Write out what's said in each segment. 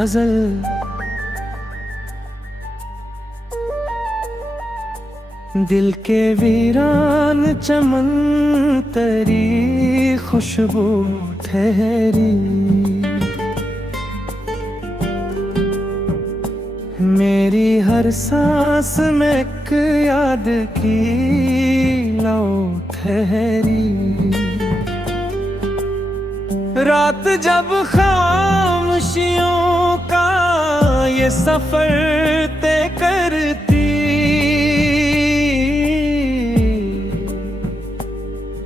गजल। दिल के वीरान चमन तेरी खुशबू ठहरी, मेरी हर सांस में एक याद की लौ ठहरी। रात जब खामोशियों का ये सफर तय करती,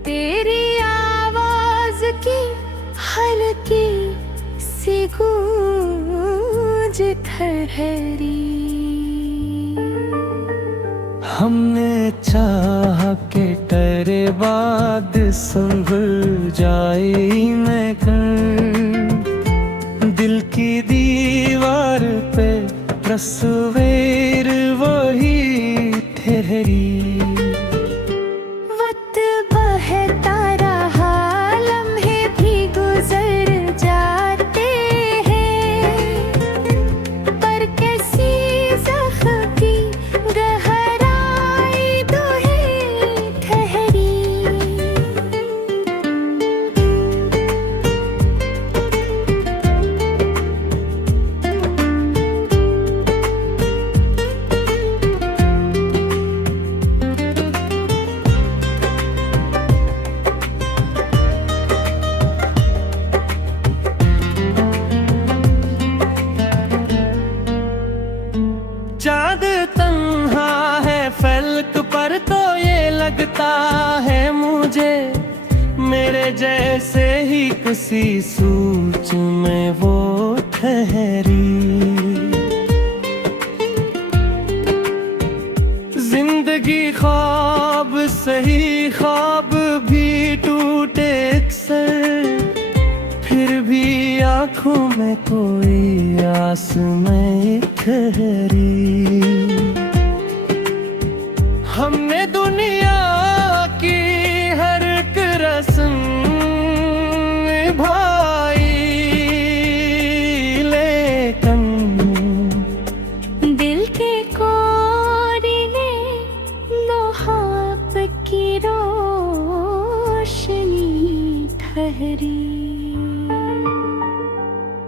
तेरी आवाज की हल्की सी गूंज ठहरी। हमने चाह के तेरे बाद संभल जाई मैं कर, दिल की दीवार पे तस्वीर वही ठहरी। वक्त बहता रहा, लम्हे भी गुजर जाते हैं, पर कैसी ज़ख्म की गहराई तो है ठहरी। चाँद तन्हा है फलक पर तो ये लगता है मुझे, मेरे जैसे ही किसी सोच में वो ठहरी। जिंदगी ख्वाब सही ख्वाब भी टूटे अक्सर, फिर भी आँखों में कोई आस में ठहरी। हमने दुनिया की हर एक रस्म निभाई, लेकिन दिल के कोने मोहब्बत की रोशनी ठहरी।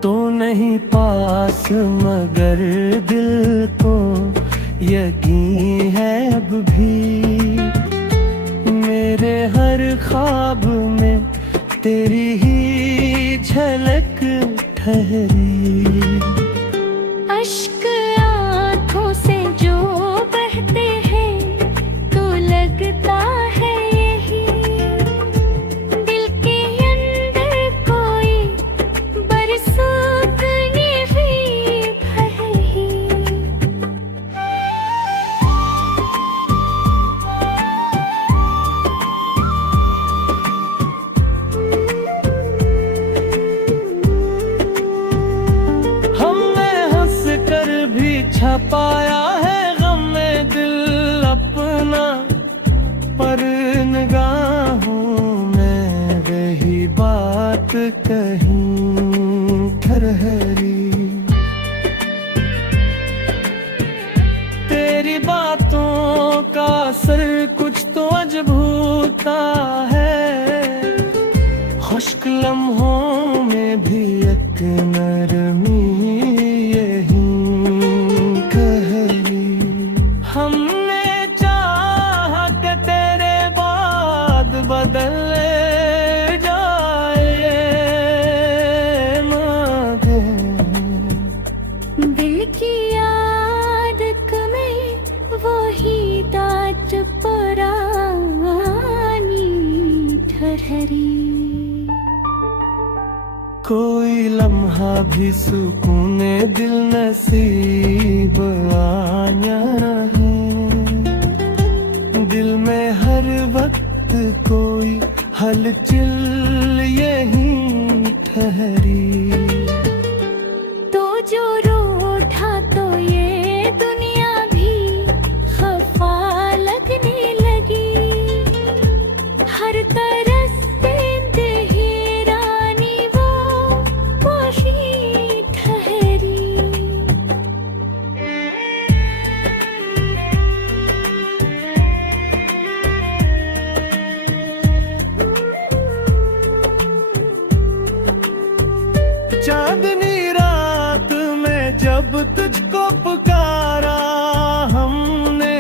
तो नहीं पास मगर दिल को यकीन है अब भी, मेरे हर ख्वाब में तेरी ही झलक ठहरी। अश्क आँखों से जो बहते हैं तो लगता है यही, दिल के अंदर कोई बरसातनी भी बही। हमने हंस कर भी छपाया है गम में दिल अपना, पर निगाहों में वही बात कहीं ठहरी। तेरी बातों का असर कुछ तो अजूबता है, खुश्क लम्हों में भी एक नरमी यही कहरी। हमने चाहा कि तेरे बाद बदल जाए मगर दिल की आदत में वही दांत पुरानी ठहरी। कोई लम्हा भी सुकूने दिल नसीब आया रहे, दिल में हर वक्त कोई हलचल यही ठहरी। तो जो रूठा तो ये दुनिया भी खफा लगने लगी, हर तरफ से रानी वो वही ठहरी। जब तुझको पुकारा हमने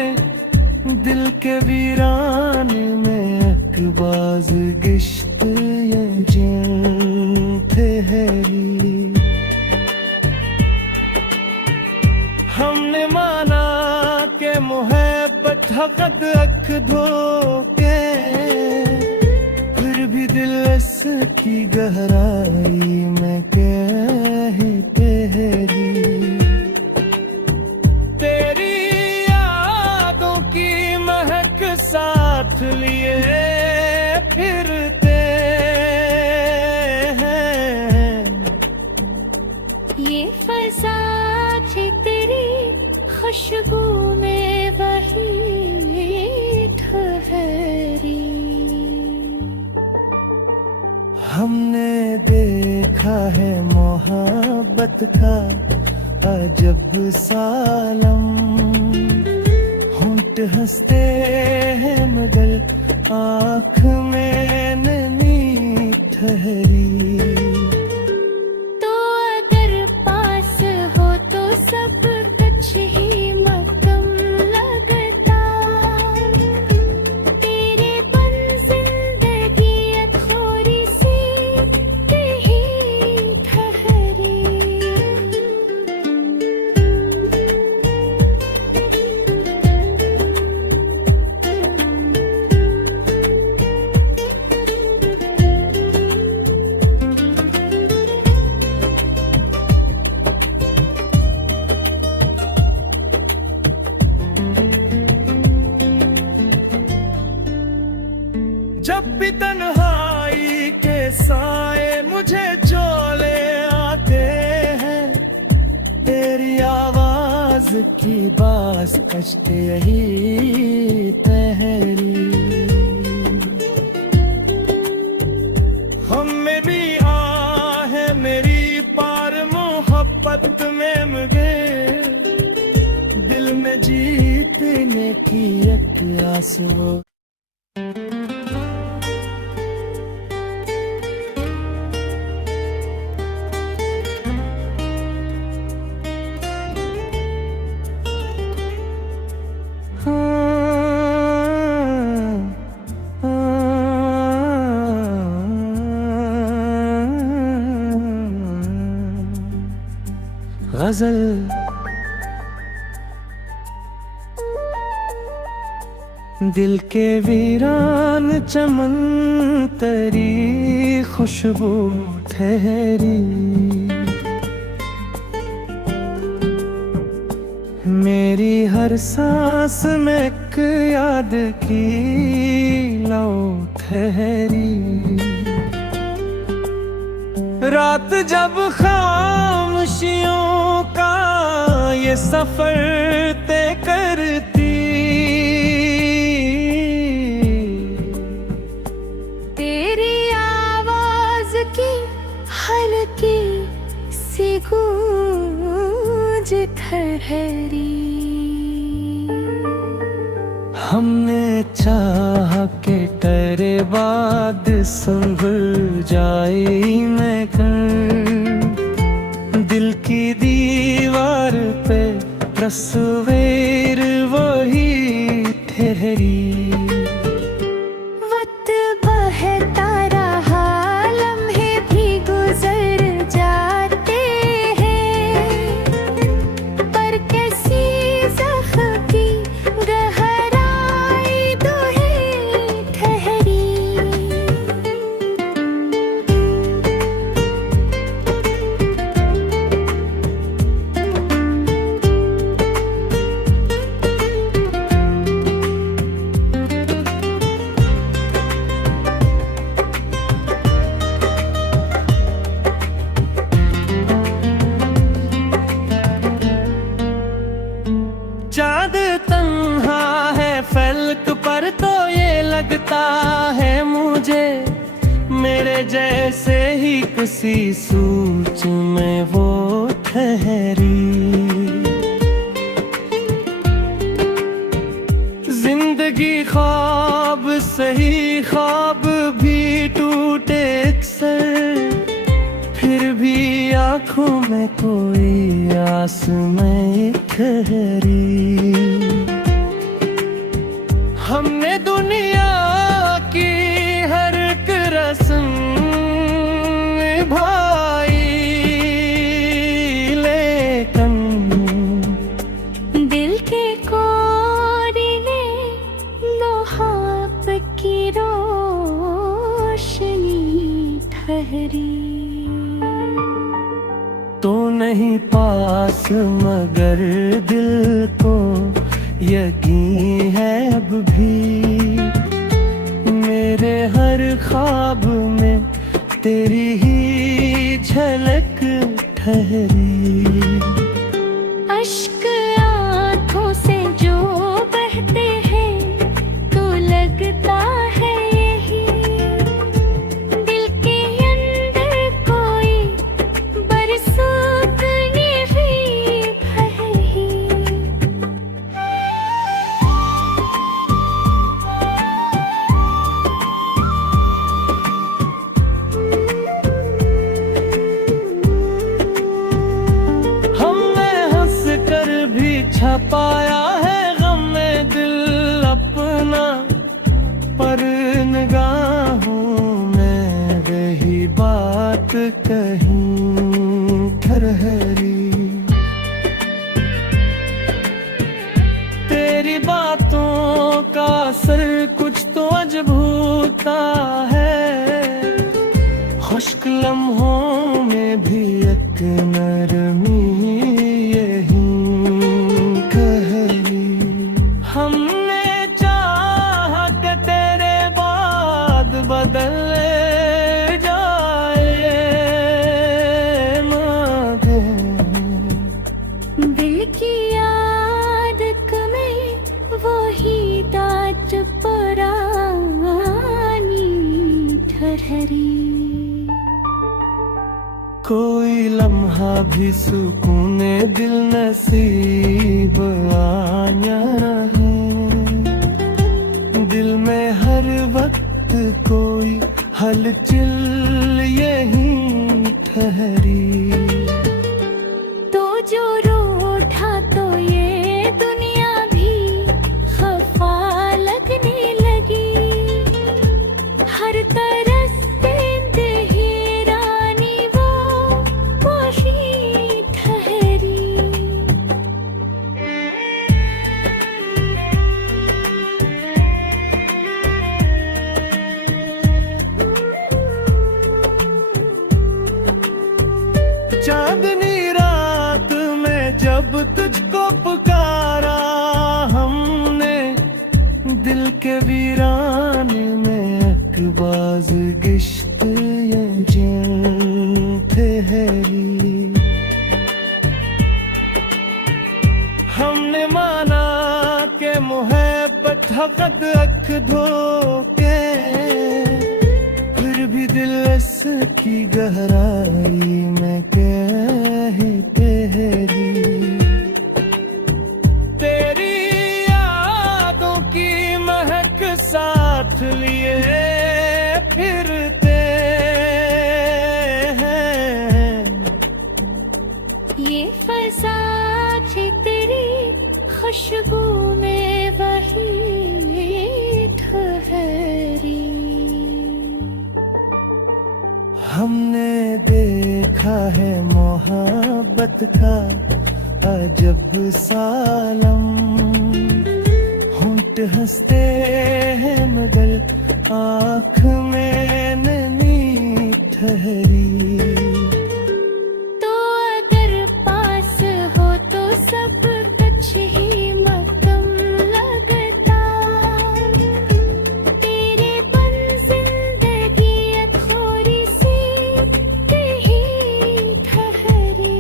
दिल के वीरान में अकबाज गिश्त ये जिन ठहरी। हमने माना के मुहब्बत हक़द अख धोके, फिर भी दिल इसकी गहराई में कहते हरी। तेरी यादों की महक साथ लिए फिरते हैं। ये फज़ा थी तेरी खुशबू में वही ठहरी। हमने देखा है मोहब्बत का अजब सालम, होंठ हंसते हैं मगर आँख में नमी ठहरी। तो अगर पास हो तो सब कुछ ही मक्कम लगता, तेरे बन जिंदगी थोड़ी सी कहीं ठहरी। जब भी तन्हाई के साए मुझे चोले आते हैं, तेरी आवाज की बास कष्ट यही तहरी। हम में भी आहे मेरी पार मोहब्बत में मगे, दिल में जीतने की एक आस वो। गजल दिल के वीरान चमन तेरी खुशबू ठहरी। मेरी हर सांस में एक याद की लौ ठहरी। रात जब खामोशियों का ये सफर तय करती, तेरी आवाज की हल्की सी गूंज ठहरी। हमने चाह के तेरे बाद संभल जाए मैं कर, दिल की दीवार पे तस्वीर वही ठहरी। वक्त बहता रहा, लम्हे भी गुजर जाते हैं, पर कैसी ज़ख्म की गहराई तो है ठहरी। चाँद तन्हा है फलक पर तो ये लगता है मुझे, मेरे जैसे ही किसी सोच में वो ठहरी। जिंदगी ख्वाब सही ख्वाब भी टूटे अक्सर, फिर भी आँखों में कोई आस में ठहरी। हमने दुनिया की हर एक रस्म निभाई, लेकिन दिल के कोने मोहब्बत की रोशनी ठहरी। तो नहीं पास मगर दिल को यकीन है अब भी, मेरे हर ख्वाब में तेरी ही झलक ठहरी। अश्क आँखों से जो बहते हैं तो लगता है यही दिल के अंदर कोई बरसात ने भी बही। हमने हंस कर भी छपाया है गम में दिल अपना, पर निगाहों में रही बात कहीं ठहरी। तेरी बातों का असर कुछ तो अजब होता है, खुश्क लम्हों में भी एक नरमी यही कहरी। हमने चाहा कि तेरे बाद बदल जाए, मगर दिल की आदत में वही दांत पुरानी ठहरी। कोई लम्हा भी सुकूने दिल नसीब आया रहे, दिल में हर वक्त कोई हलचल यही ठहरी। तो जो रूठा तो ये दुनिया भी खफा लगने लगी, हर तरफ जिंदगी रानी वो वही ठहरी। चांदनी रात में जब तुझको पुकारा हमने, दिल के वीराने में अकबाज गिश्त ये जान ठहरी। हमने माना के मुहब्बत हक़द अख धोके, फिर भी दिल की गहराई में कहते हैं तेरी यादों की महक साथ लिए फिरते हैं। ये फज़ा थी तेरी खुशबू में वही ठहरी। हमने देखा है मोहब्बत का अजब सालम, होंठ हंसते हैं मगर आँख में नमी ठहरी। तो अगर पास हो तो सब कुछ ही मकम लगता, तेरे बन जिंदगी थोड़ी सी कहीं ठहरी।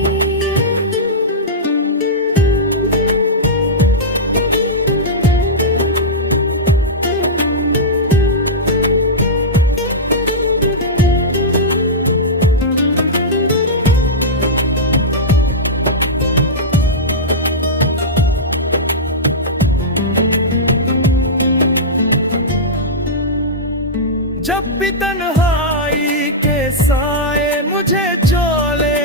जब भी तन्हाई के साए मुझे चोले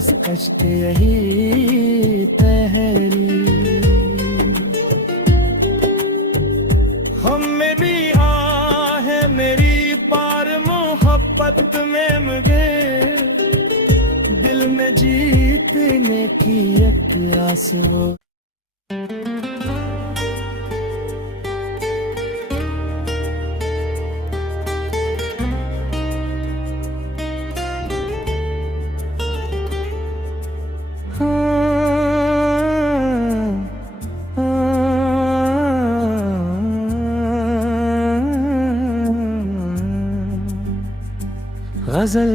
बस कष्ट यही तहरी। हम मेरी आहे मेरी पार मोहब्बत में मुझे दिल में जीतने की एक आस हो। गजल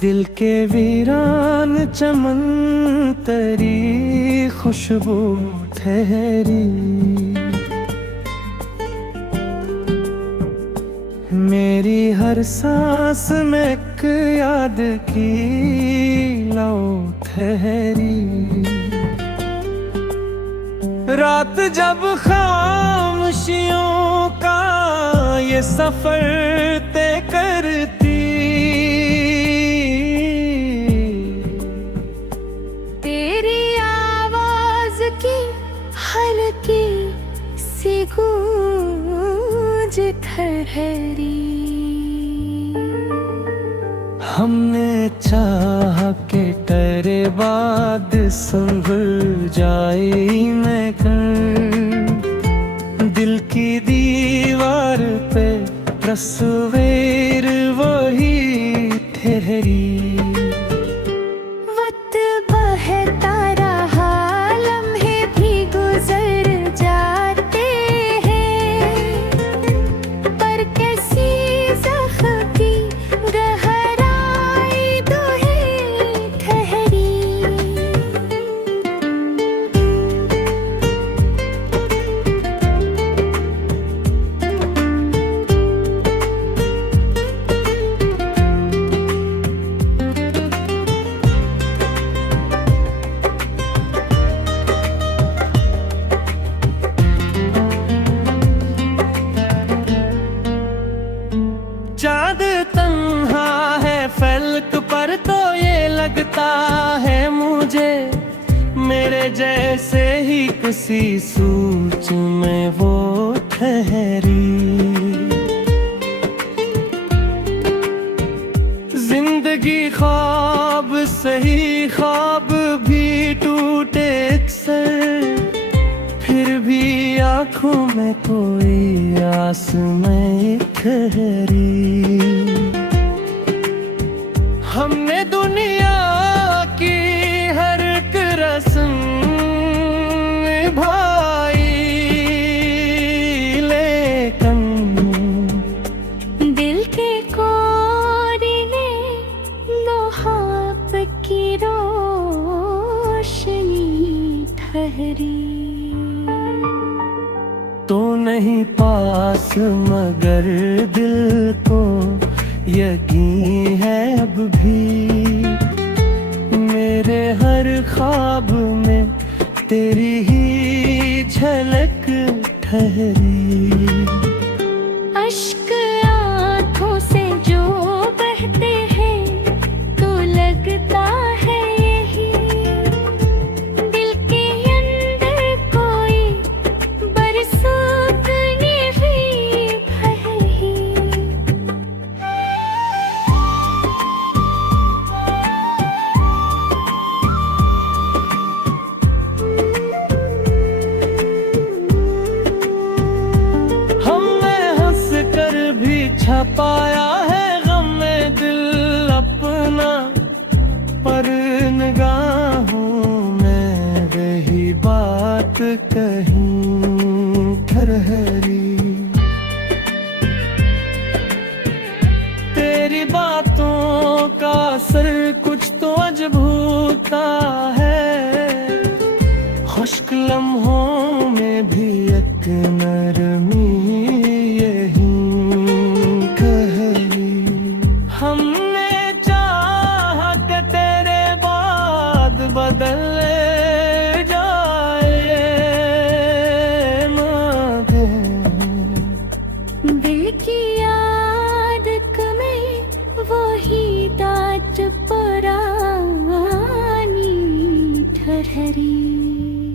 दिल के वीरान चमन तेरी खुशबू ठहरी। मेरी हर सांस में एक याद की लौ ठहरी। रात जब खामोशियों का ये सफर तय करती, तेरी आवाज की हल्की सी गूंज ठहरी। हमने चाह के तेरे बाद संभल जाए मैं कर। दिल की दीवार पे तस्वीर वही ठहरी। वक्त बहता रहा लम्हे भी गुजर जाते हैं, पर कैसी ज़ख्म की गहराई तो है ठहरी। चाँद तन्हा है फलक पर तो ये लगता है मुझे, मेरे जैसे ही किसी सोच में वो ठहरी। जिंदगी ख्वाब सही ख्वाब भी टूटे अक्सर, फिर भी आँखों में कोई आस में ठहरी। हमने दुनिया की हर एक रस्म निभाई, लेकिन दिल के कोने मोहब्बत की रोशनी ठहरी। तो नहीं पास मगर दिल को यकीन है अब भी, मेरे हर ख्वाब में तेरी ही झलक ठहरी। अश्क आँखों से जो बहते हैं तो लगता है यही, दिल के अंदर कोई बरसात ने भी बही। हमने हंस कर भी छपाया है गम में दिल अपना, पर निगाहों में रही बात कहीं ठहरी। तेरी बातों का असर कुछ तो अजब होता है, खुश्क लम्हों में भी एक नरमी यही कहरी। हमने चाहा कि तेरे बाद बदल जाए मगर दिल की याद का ठहरी।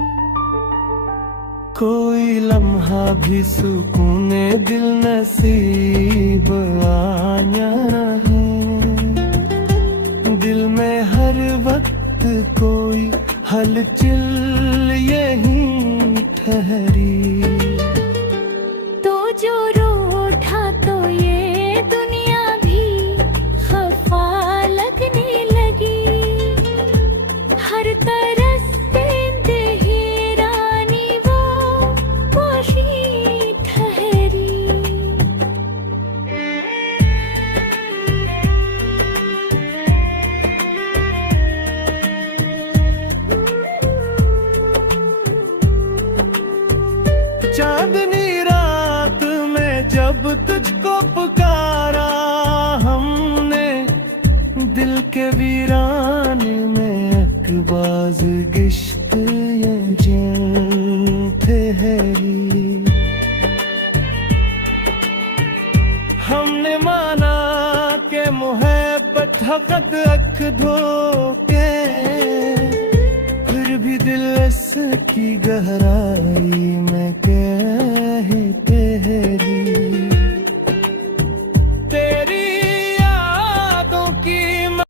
कोई लम्हा भी सुकूने दिल नसीब आया है, दिल में हर वक्त कोई हलचल यही ठहरी। तो जो रूठा तो ये दुनिया भी खफा लगने लगी। हर तरफ से दही रानी वो खुशी ठहरी। चांदनी रात में जब तुझको पुकारा हमने, दिल के वीराने में अकबाज गिश्त ये जल ठहरी। हमने माना के मुहब्बत हक़त अख धोके, फिर भी दिल की गहराई